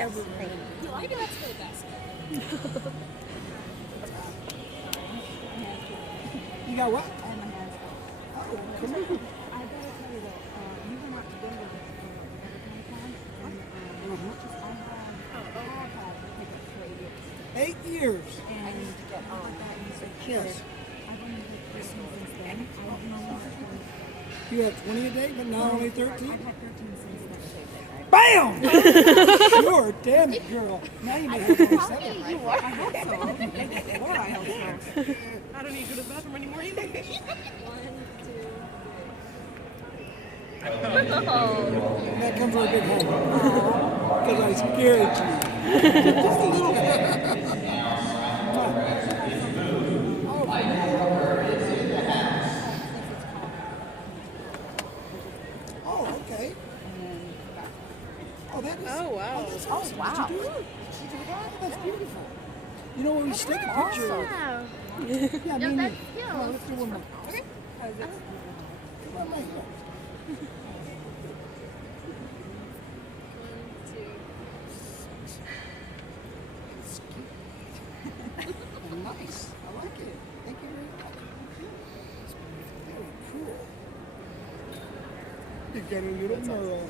Yes, thank you. You like it? That's fantastic. You got what? I have my hands full. Oh, come on. I gotta tell you though, you went out to Denver for WonderCon, and I have had pickups for 8 years. 8 years. And I need to get on that and secure. Yes. I've only had 13 since then. I've known You had 20 a day, but now only 13? I've had 13 since then. Bam! Sure, damn it, girl. Now you may have 27, right? I hope so. Or I hope so. I don't need to go to the bathroom anymore either. 1, 2, 3. That comes our big home. Because I scared you. Just a little bit. Oh, okay. Oh, that is. Oh, wow. Oh, that's awesome. wow. Did you do it? Did you do that? That's beautiful. You know, when we take a picture. Wow. Yeah, No, me that's neither. still. Come on, let's do one more. Okay. Come on, right here. 1, 2. It's cute. And nice. I like it. Thank you very much. It's very cool. You got a little Merle.